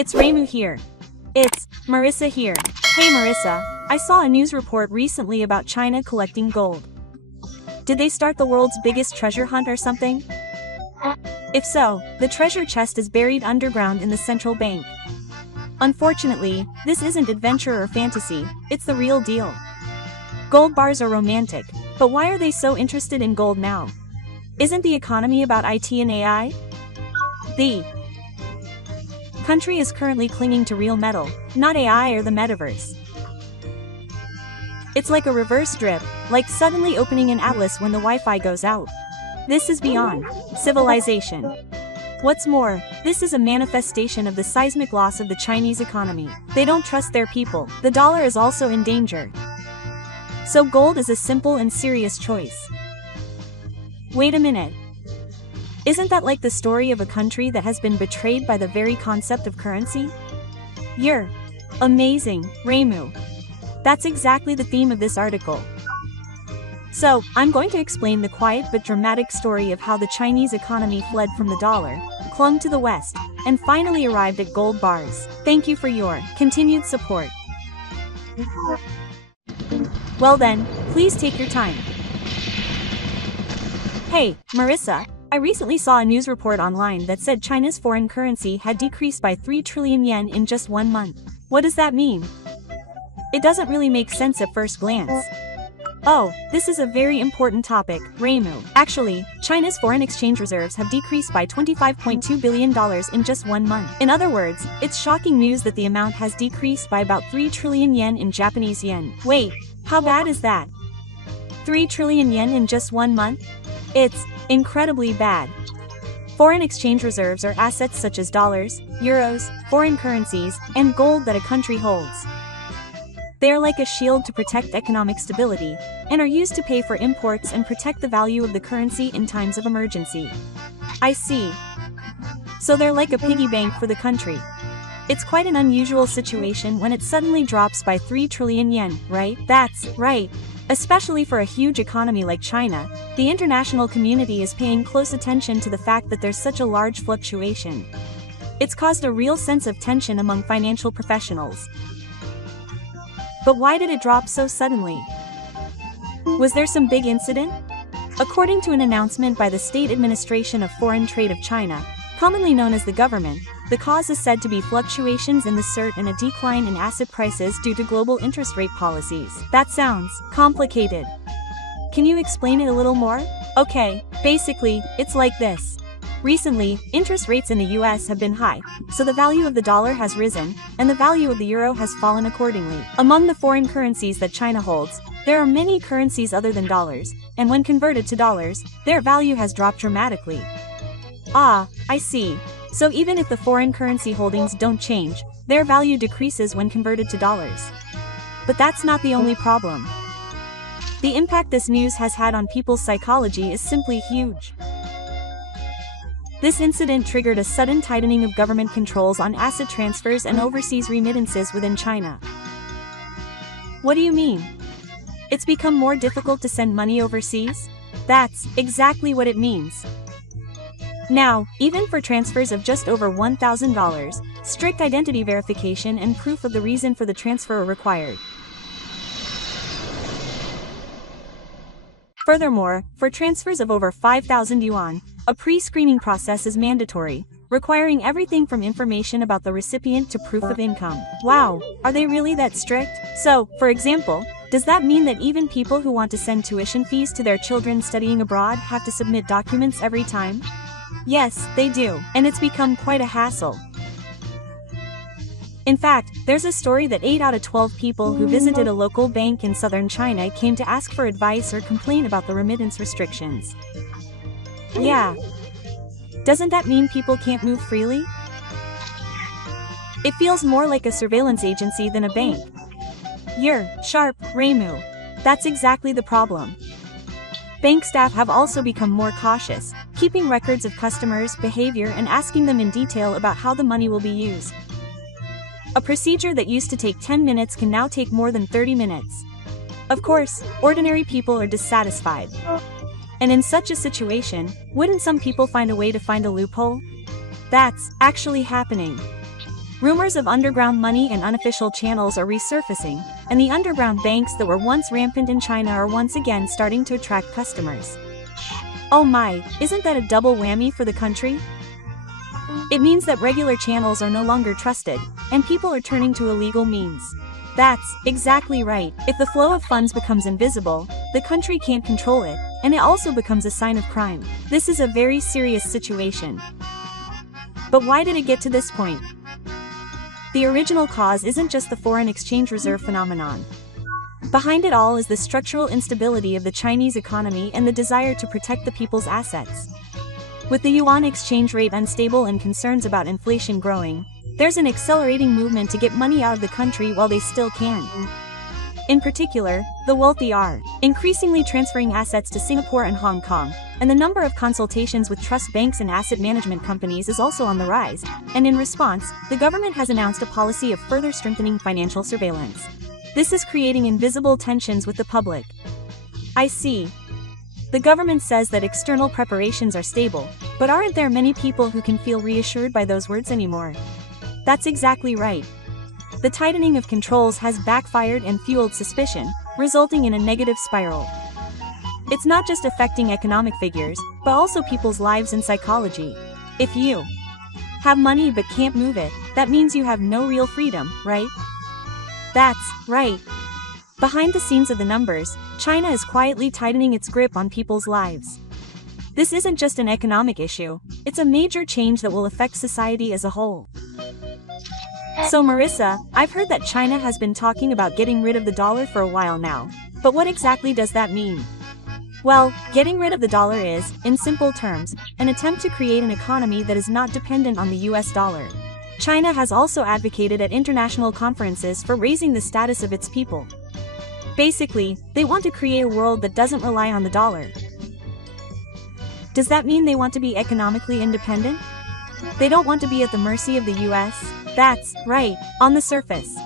It's Raimu here. It's Marissa here. Hey Marissa, I saw a news report recently about China collecting gold. Did they start the world's biggest treasure hunt or something? If so, the treasure chest is buried underground in the central bank. Unfortunately, this isn't adventure or fantasy, it's the real deal. Gold bars are romantic, but why are they so interested in gold now? Isn't the economy about IT and AI? The country is currently clinging to real metal, not AI or the metaverse. It's like a reverse drip, like suddenly opening an atlas when the Wi-Fi goes out. This is beyond civilization. What's more, this is a manifestation of the seismic loss of the Chinese economy. They don't trust their people. The dollar is also in danger. So gold is a simple and serious choice. Wait a minute. Isn't that like the story of a country that has been betrayed by the very concept of currency? You're amazing, Raimu. That's exactly the theme of this article. So, I'm going to explain the quiet but dramatic story of how the Chinese economy fled from the dollar, clung to the West, and finally arrived at gold bars. Thank you for your continued support. Well then, please take your time. Hey, Marissa, I recently saw a news report online that said China's foreign currency had decreased by 3 trillion yen in just 1 month. What does that mean? It doesn't really make sense at first glance. Oh, this is a very important topic, Raimu. Actually, China's foreign exchange reserves have decreased by $25.2 billion in just 1 month. In other words, it's shocking news that the amount has decreased by about 3 trillion yen in Japanese yen. Wait, how bad is that? 3 trillion yen in just 1 month? It's incredibly bad. Foreign exchange reserves are assets such as dollars, euros, foreign currencies, and gold that a country holds. They are like a shield to protect economic stability, and are used to pay for imports and protect the value of the currency in times of emergency. I see. So they're like a piggy bank for the country. It's quite an unusual situation when it suddenly drops by 3 trillion yen, right? That's right. Especially for a huge economy like China, the international community is paying close attention to the fact that there's such a large fluctuation. It's caused a real sense of tension among financial professionals. But why did it drop so suddenly? Was there some big incident? According to an announcement by the State Administration of Foreign Trade of China, commonly known as the government, the cause is said to be fluctuations in the CERT and a decline in asset prices due to global interest rate policies. That sounds complicated. Can you explain it a little more? Okay, basically, it's like this. Recently, interest rates in the US have been high, so the value of the dollar has risen, and the value of the euro has fallen accordingly. Among the foreign currencies that China holds, there are many currencies other than dollars, and when converted to dollars, their value has dropped dramatically. Ah, I see. So even if the foreign currency holdings don't change, their value decreases when converted to dollars. But that's not the only problem. The impact this news has had on people's psychology is simply huge. This incident triggered a sudden tightening of government controls on asset transfers and overseas remittances within China. What do you mean? It's become more difficult to send money overseas? That's exactly what it means. Now, even for transfers of just over $1,000, strict identity verification and proof of the reason for the transfer are required. Furthermore, for transfers of over 5,000 yuan, a pre-screening process is mandatory, requiring everything from information about the recipient to proof of income. Wow, are they really that strict? So, for example, does that mean that even people who want to send tuition fees to their children studying abroad have to submit documents every time? Yes, they do, and it's become quite a hassle. In fact, there's a story that 8 out of 12 people who visited a local bank in southern China came to ask for advice or complain about the remittance restrictions. Yeah. Doesn't that mean people can't move freely? It feels more like a surveillance agency than a bank. You're sharp, Raimu. That's exactly the problem. Bank staff have also become more cautious, keeping records of customers' behavior and asking them in detail about how the money will be used. A procedure that used to take 10 minutes can now take more than 30 minutes. Of course, ordinary people are dissatisfied. And in such a situation, wouldn't some people find a way to find a loophole? That's actually happening. Rumors of underground money and unofficial channels are resurfacing, and the underground banks that were once rampant in China are once again starting to attract customers. Oh my, isn't that a double whammy for the country? It means that regular channels are no longer trusted, and people are turning to illegal means. That's exactly right. If the flow of funds becomes invisible, the country can't control it, and it also becomes a sign of crime. This is a very serious situation. But why did it get to this point? The original cause isn't just the foreign exchange reserve phenomenon. Behind it all is the structural instability of the Chinese economy and the desire to protect the people's assets. With the yuan exchange rate unstable and concerns about inflation growing, there's an accelerating movement to get money out of the country while they still can. In particular, the wealthy are increasingly transferring assets to Singapore and Hong Kong, and the number of consultations with trust banks and asset management companies is also on the rise, and in response, the government has announced a policy of further strengthening financial surveillance. This is creating invisible tensions with the public. I see. The government says that external preparations are stable, but aren't there many people who can feel reassured by those words anymore? That's exactly right. The tightening of controls has backfired and fueled suspicion, resulting in a negative spiral. It's not just affecting economic figures, but also people's lives and psychology. If you have money but can't move it, that means you have no real freedom, right? That's right. Behind the scenes of the numbers, China is quietly tightening its grip on people's lives. This isn't just an economic issue, it's a major change that will affect society as a whole. So Marissa, I've heard that China has been talking about getting rid of the dollar for a while now. But what exactly does that mean? Well, getting rid of the dollar is, in simple terms, an attempt to create an economy that is not dependent on the US dollar. China has also advocated at international conferences for raising the status of its people. Basically, they want to create a world that doesn't rely on the dollar. Does that mean they want to be economically independent? They don't want to be at the mercy of the US? That's right, on the surface.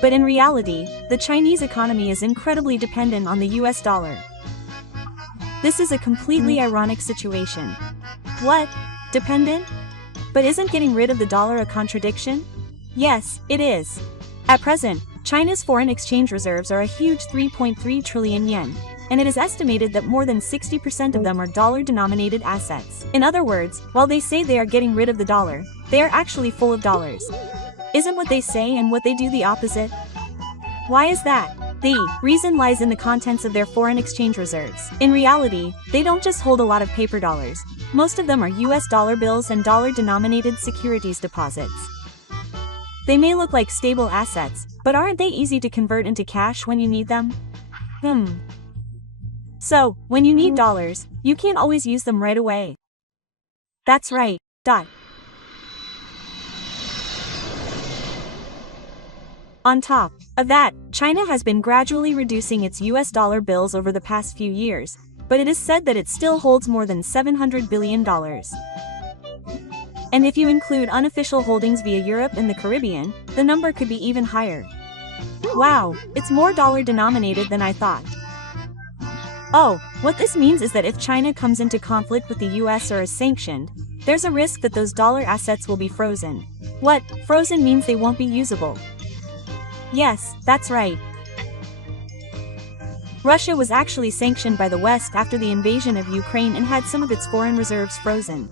But in reality, the Chinese economy is incredibly dependent on the US dollar. This is a completely ironic situation. What? Dependent? But isn't getting rid of the dollar a contradiction? Yes, it is. At present, China's foreign exchange reserves are a huge 3.3 trillion yen, and it is estimated that more than 60% of them are dollar-denominated assets. In other words, while they say they are getting rid of the dollar, they are actually full of dollars. Isn't what they say and what they do the opposite? Why is that? The reason lies in the contents of their foreign exchange reserves. In reality, they don't just hold a lot of paper dollars. Most of them are US dollar bills and dollar-denominated securities deposits. They may look like stable assets, but aren't they easy to convert into cash when you need them? So, when you need dollars, you can't always use them right away. That's right. On top of that, China has been gradually reducing its US dollar bills over the past few years, but it is said that it still holds more than $700 billion. And if you include unofficial holdings via Europe and the Caribbean, the number could be even higher. Wow, it's more dollar-denominated than I thought. Oh, what this means is that if China comes into conflict with the US or is sanctioned, there's a risk that those dollar assets will be frozen. What? Frozen means they won't be usable. Yes, that's right. Russia was actually sanctioned by the West after the invasion of Ukraine and had some of its foreign reserves frozen.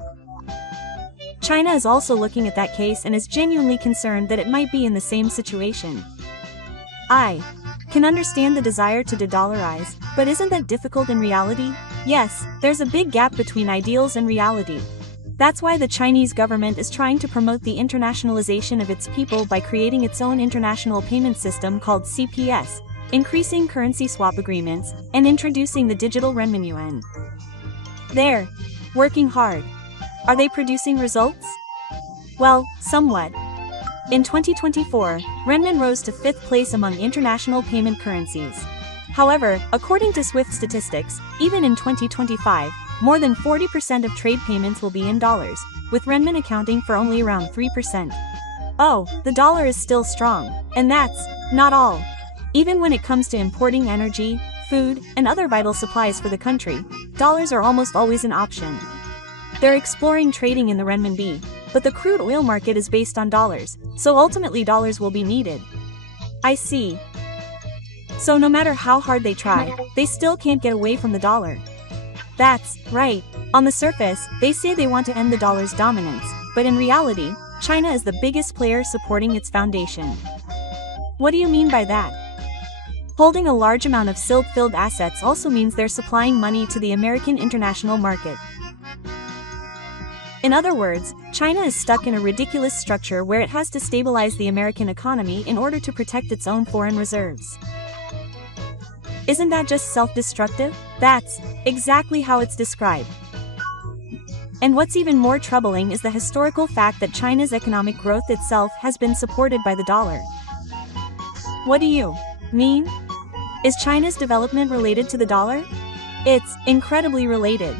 China is also looking at that case and is genuinely concerned that it might be in the same situation. I can understand the desire to de-dollarize, but isn't that difficult in reality? Yes, there's a big gap between ideals and reality. That's why the Chinese government is trying to promote the internationalization of its people by creating its own international payment system called CPS, increasing currency swap agreements, and introducing the digital renminbi yuan. They're working hard. Are they producing results? Well, somewhat. In 2024, renminbi rose to 5th place among international payment currencies. However, according to SWIFT statistics, even in 2025, more than 40% of trade payments will be in dollars, with renminbi accounting for only around 3%. Oh, the dollar is still strong. And that's not all. Even when it comes to importing energy, food, and other vital supplies for the country, dollars are almost always an option. They're exploring trading in the renminbi, but the crude oil market is based on dollars, so ultimately dollars will be needed. I see. So no matter how hard they try, they still can't get away from the dollar. That's right. On the surface, they say they want to end the dollar's dominance, but in reality, China is the biggest player supporting its foundation. What do you mean by that? Holding a large amount of silk-filled assets also means they're supplying money to the American international market. In other words, China is stuck in a ridiculous structure where it has to stabilize the American economy in order to protect its own foreign reserves. Isn't that just self-destructive? That's exactly how it's described. And what's even more troubling is the historical fact that China's economic growth itself has been supported by the dollar. What do you mean? Is China's development related to the dollar? It's incredibly related.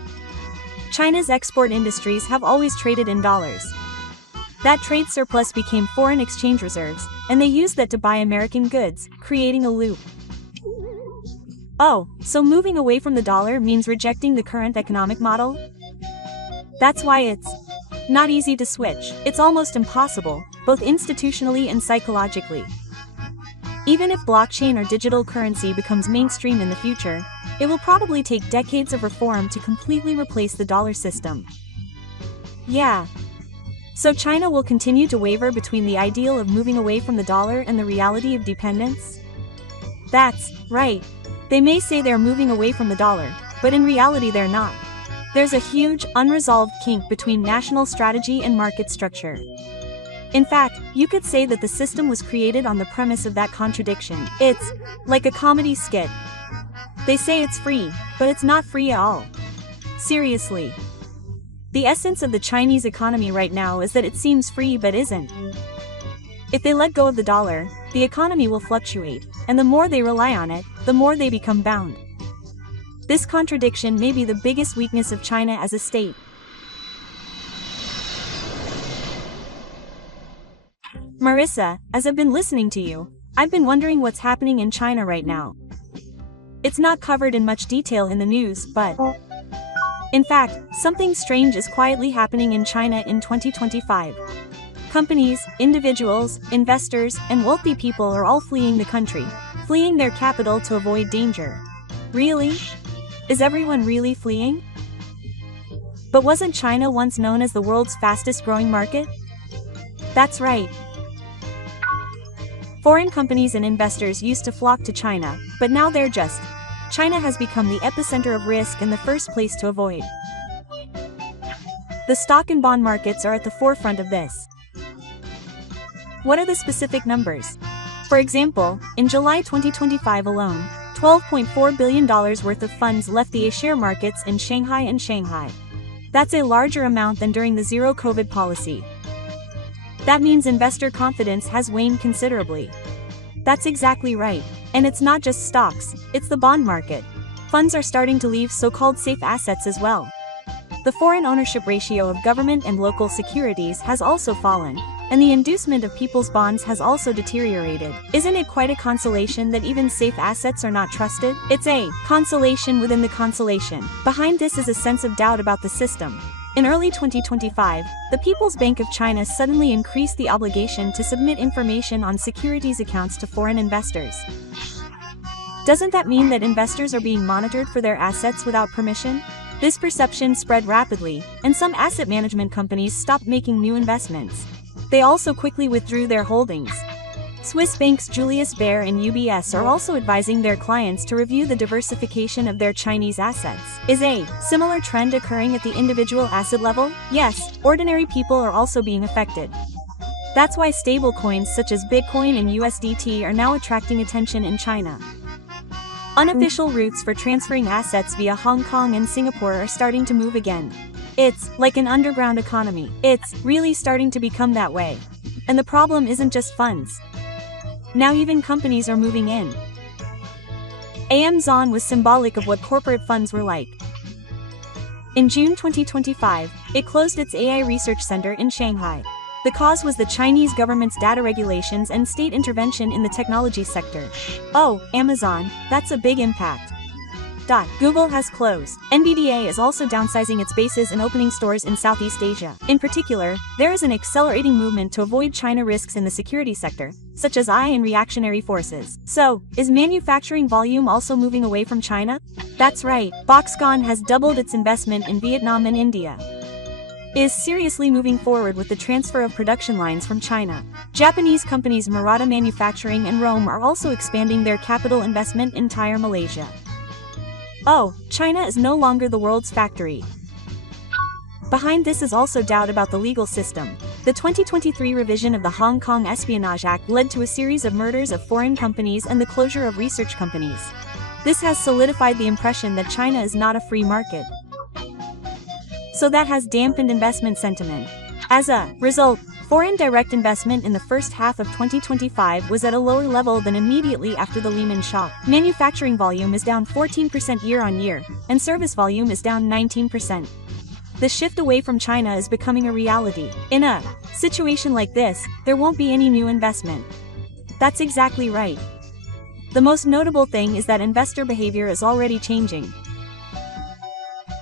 China's export industries have always traded in dollars. That trade surplus became foreign exchange reserves, and they used that to buy American goods, creating a loop. Oh, so moving away from the dollar means rejecting the current economic model? That's why it's not easy to switch. It's almost impossible, both institutionally and psychologically. Even if blockchain or digital currency becomes mainstream in the future, it will probably take decades of reform to completely replace the dollar system. Yeah. So China will continue to waver between the ideal of moving away from the dollar and the reality of dependence? That's right. They may say they're moving away from the dollar, but in reality they're not. There's a huge, unresolved kink between national strategy and market structure. In fact, you could say that the system was created on the premise of that contradiction. It's like a comedy skit. They say it's free, but it's not free at all. Seriously. The essence of the Chinese economy right now is that it seems free but isn't. If they let go of the dollar, the economy will fluctuate, and the more they rely on it, the more they become bound. This contradiction may be the biggest weakness of China as a state. Marissa, as I've been listening to you, I've been wondering what's happening in China right now. It's not covered in much detail in the news, but in fact, something strange is quietly happening in China in 2025. Companies, individuals, investors, and wealthy people are all fleeing the country, fleeing their capital to avoid danger. Really? Is everyone really fleeing? But wasn't China once known as the world's fastest growing market? That's right. Foreign companies and investors used to flock to China, but now China has become the epicenter of risk and the first place to avoid. The stock and bond markets are at the forefront of this. What are the specific numbers? For example, in July 2025 alone, $12.4 billion worth of funds left the A-share markets in Shanghai and Shanghai. That's a larger amount than during the zero-COVID policy. That means investor confidence has waned considerably. That's exactly right. And it's not just stocks, it's the bond market. Funds are starting to leave so-called safe assets as well. The foreign ownership ratio of government and local securities has also fallen, and the inducement of people's bonds has also deteriorated. Isn't it quite a consolation that even safe assets are not trusted? It's a consolation within the consolation. Behind this is a sense of doubt about the system. In early 2025, the People's Bank of China suddenly increased the obligation to submit information on securities accounts to foreign investors. Doesn't that mean that investors are being monitored for their assets without permission? This perception spread rapidly, and some asset management companies stopped making new investments. They also quickly withdrew their holdings. Swiss banks Julius Baer and UBS are also advising their clients to review the diversification of their Chinese assets. Is a similar trend occurring at the individual asset level? Yes, ordinary people are also being affected. That's why stablecoins such as Bitcoin and USDT are now attracting attention in China. Unofficial routes for transferring assets via Hong Kong and Singapore are starting to move again. It's like an underground economy. It's really starting to become that way. And the problem isn't just funds. Now even companies are moving in. Amazon was symbolic of what corporate funds were like. In June 2025, it closed its AI research center in Shanghai. The cause was the Chinese government's data regulations and state intervention in the technology sector. Oh, Amazon, that's a big impact. Google has closed. NVDA is also downsizing its bases and opening stores in Southeast Asia. In particular, there is an accelerating movement to avoid China risks in the security sector, such as AI and reactionary forces. So, is manufacturing volume also moving away from China? That's right, Foxconn has doubled its investment in Vietnam and India. Is seriously moving forward with the transfer of production lines from China. Japanese companies Murata Manufacturing and Rome are also expanding their capital investment in Tyre, Malaysia. Oh, China is no longer the world's factory. Behind this is also doubt about the legal system. The 2023 revision of the Hong Kong Espionage Act led to a series of murders of foreign companies and the closure of research companies. This has solidified the impression that China is not a free market. So that has dampened investment sentiment. As a result, foreign direct investment in the first half of 2025 was at a lower level than immediately after the Lehman shock. Manufacturing volume is down 14% year-on-year, and service volume is down 19%. The shift away from China is becoming a reality. In a situation like this, there won't be any new investment. That's exactly right. The most notable thing is that investor behavior is already changing.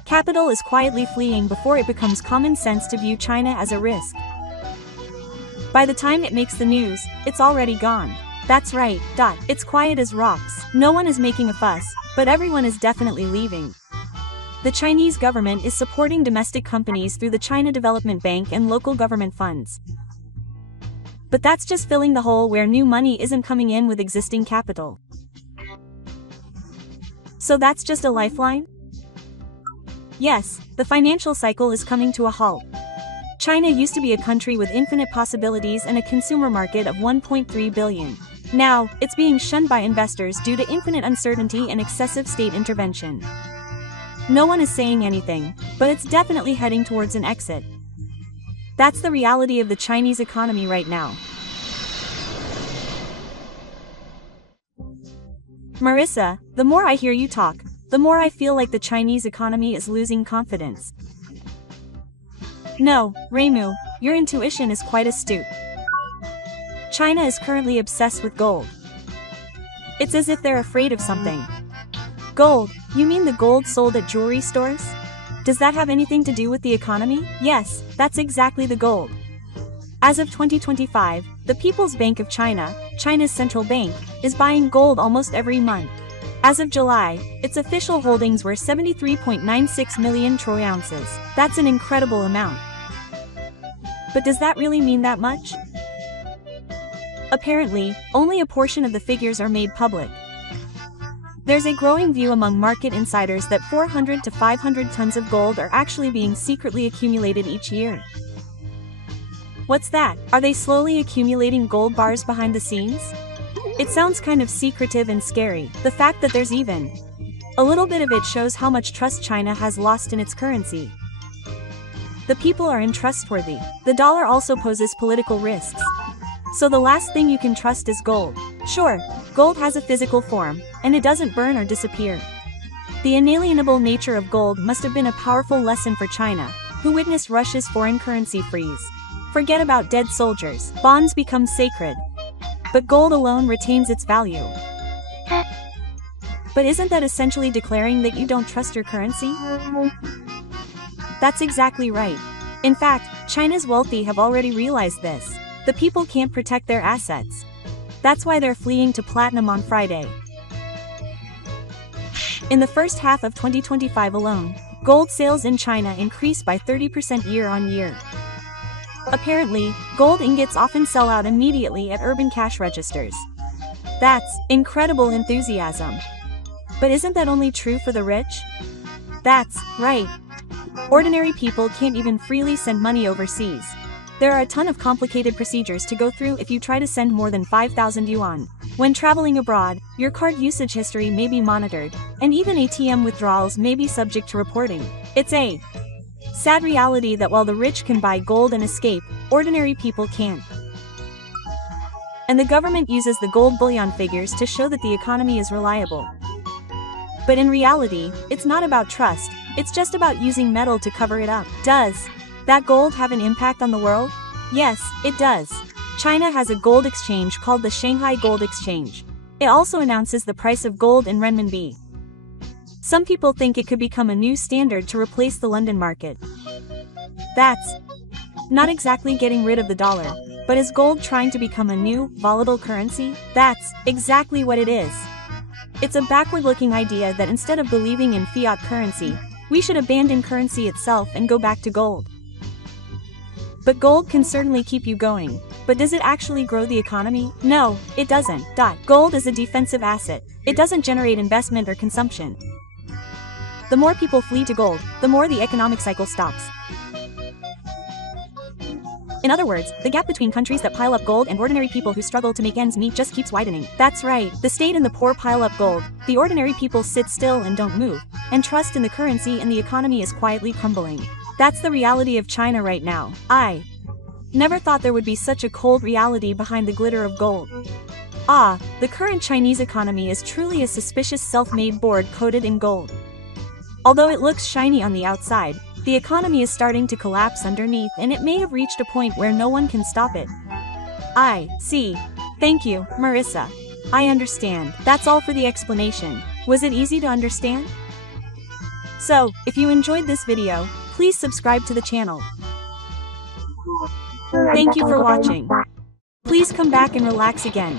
Capital is quietly fleeing before it becomes common sense to view China as a risk. By the time it makes the news, it's already gone. That's right, it's quiet as rocks. No one is making a fuss, but everyone is definitely leaving. The Chinese government is supporting domestic companies through the China Development Bank and local government funds. But that's just filling the hole where new money isn't coming in with existing capital. So that's just a lifeline? Yes, the financial cycle is coming to a halt. China used to be a country with infinite possibilities and a consumer market of 1.3 billion. Now, it's being shunned by investors due to infinite uncertainty and excessive state intervention. No one is saying anything, but it's definitely heading towards an exit. That's the reality of the Chinese economy right now. Marissa, the more I hear you talk, the more I feel like the Chinese economy is losing confidence. No, Reimu, your intuition is quite astute. China is currently obsessed with gold. It's as if they're afraid of something. Gold, you mean the gold sold at jewelry stores? Does that have anything to do with the economy? Yes, that's exactly the gold. As of 2025, the People's Bank of China, China's central bank, is buying gold almost every month. As of July, its official holdings were 73.96 million troy ounces. That's an incredible amount. But does that really mean that much? Apparently, only a portion of the figures are made public. There's a growing view among market insiders that 400 to 500 tons of gold are actually being secretly accumulated each year. What's that? Are they slowly accumulating gold bars behind the scenes? It sounds kind of secretive and scary. The fact that there's even a little bit of it shows how much trust China has lost in its currency. The people are untrustworthy. The dollar also poses political risks. So the last thing you can trust is gold. Sure, gold has a physical form, and it doesn't burn or disappear. The inalienable nature of gold must have been a powerful lesson for China, who witnessed Russia's foreign currency freeze. Forget about dead soldiers. Bonds become sacred. But gold alone retains its value. But isn't that essentially declaring that you don't trust your currency? That's exactly right. In fact, China's wealthy have already realized this. The people can't protect their assets. That's why they're fleeing to platinum on Friday. In the first half of 2025 alone, gold sales in China increased by 30% year-on-year. Apparently, gold ingots often sell out immediately at urban cash registers. That's incredible enthusiasm. But isn't that only true for the rich? That's right. Ordinary people can't even freely send money overseas. There are a ton of complicated procedures to go through if you try to send more than 5,000 yuan. When traveling abroad, your card usage history may be monitored, and even ATM withdrawals may be subject to reporting. It's a sad reality that while the rich can buy gold and escape, ordinary people can't. And the government uses the gold bullion figures to show that the economy is reliable. But in reality, it's not about trust, it's just about using metal to cover it up. Does that gold have an impact on the world? Yes, it does. China has a gold exchange called the Shanghai Gold Exchange. It also announces the price of gold in renminbi. Some people think it could become a new standard to replace the London market. That's not exactly getting rid of the dollar, but is gold trying to become a new, volatile currency? That's exactly what it is. It's a backward-looking idea that instead of believing in fiat currency, we should abandon currency itself and go back to gold. But gold can certainly keep you going. But does it actually grow the economy? No, it doesn't. Gold is a defensive asset. It doesn't generate investment or consumption. The more people flee to gold, the more the economic cycle stops. In other words, the gap between countries that pile up gold and ordinary people who struggle to make ends meet just keeps widening. That's right, the state and the poor pile up gold, the ordinary people sit still and don't move, and trust in the currency and the economy is quietly crumbling. That's the reality of China right now. I never thought there would be such a cold reality behind the glitter of gold. The current Chinese economy is truly a suspicious self-made board coated in gold. Although it looks shiny on the outside, the economy is starting to collapse underneath and it may have reached a point where no one can stop it. I see. Thank you, Marissa. I understand. That's all for the explanation. Was it easy to understand? So, if you enjoyed this video, please subscribe to the channel. Thank you for watching. Please come back and relax again.